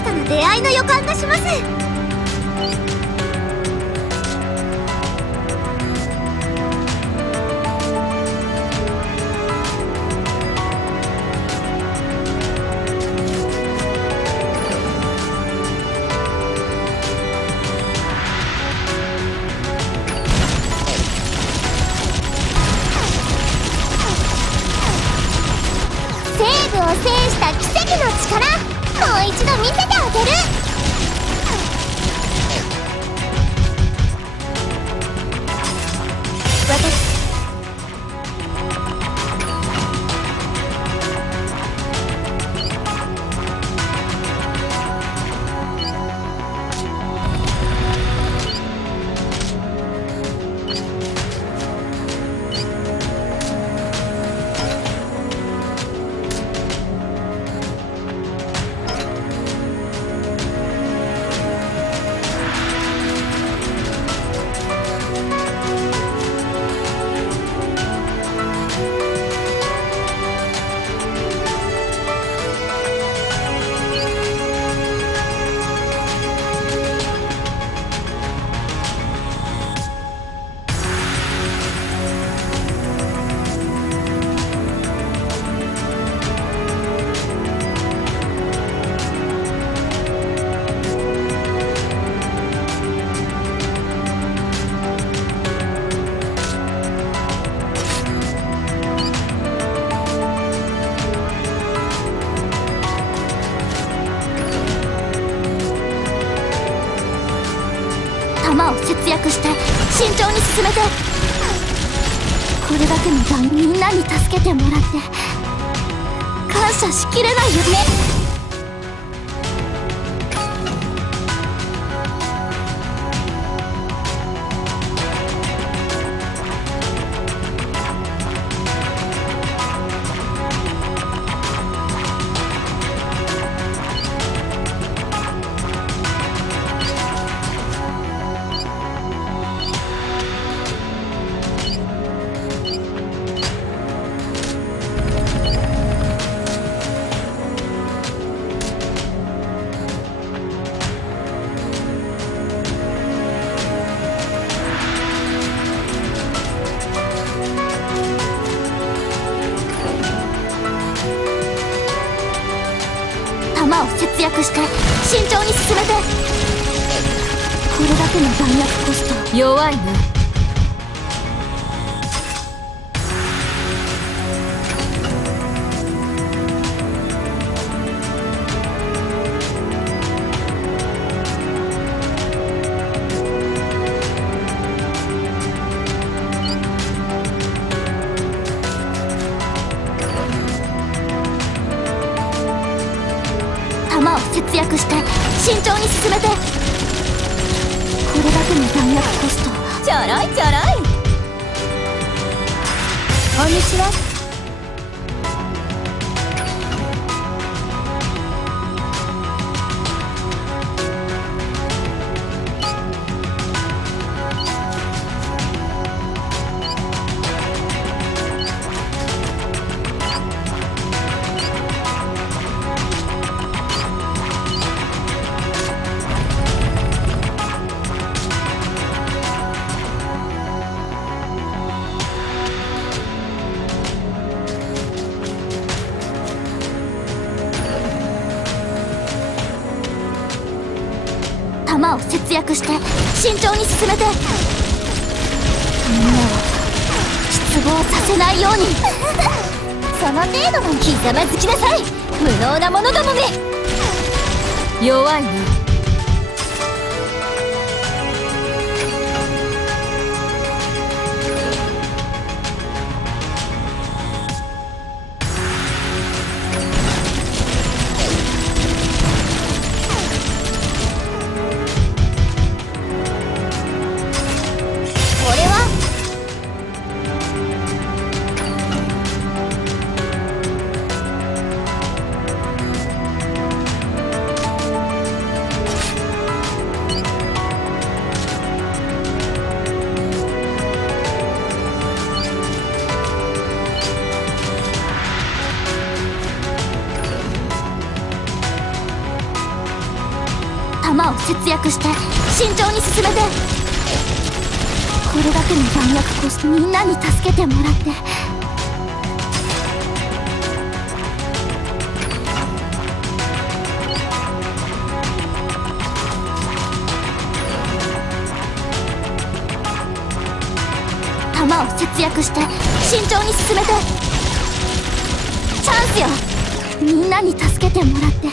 新たな出会いの予感がします。西部を制した奇跡の力、もう一度見せてあげる。私弾を節約して慎重に進めて。これだけの弾みんなに助けてもらって感謝しきれないよね。弾を節約して慎重に進めて。これだけの弾薬コスト弱いな。弾を節約して慎重に進めて。これだけの弾薬コストちょろいちょろい。こんにちは。弾を節約して慎重に進めて。みんなを失望させないようにその程度のひざまずきなさい、無能な者どもめ。弱いな。弾を節約して慎重に進めて。これだけの弾薬コスト、みんなに助けてもらって。弾を節約して慎重に進めて。チャンスよ、みんなに助けてもらって。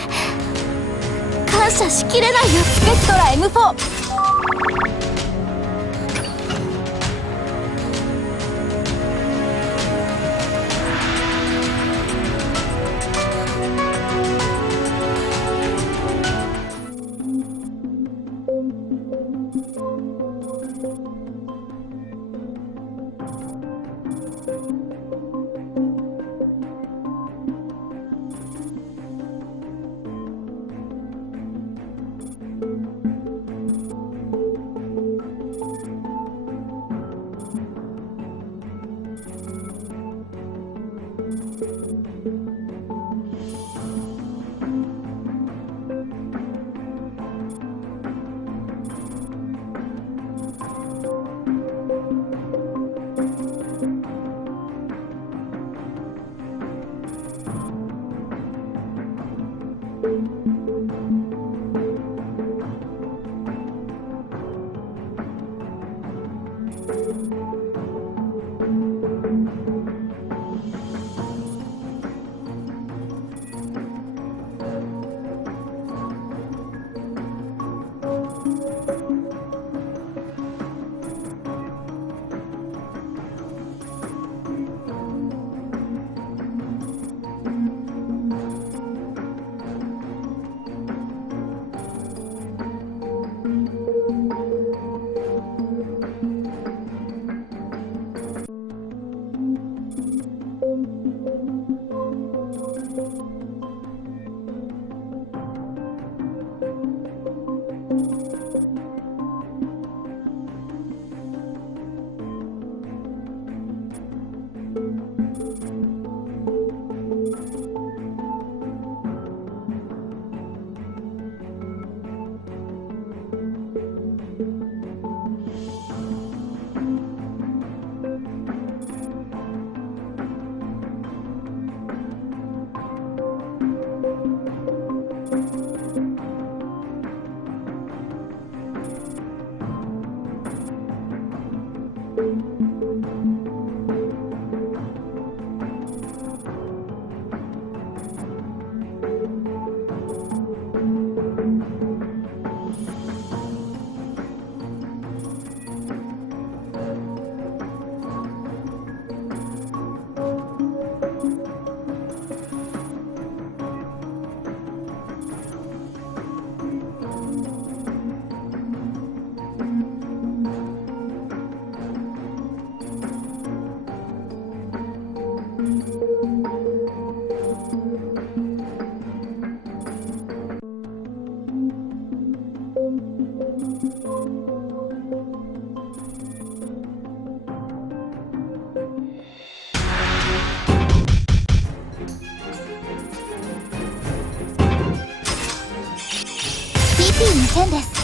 感謝しきれないよ。スペクトラ M4。PP2000 です。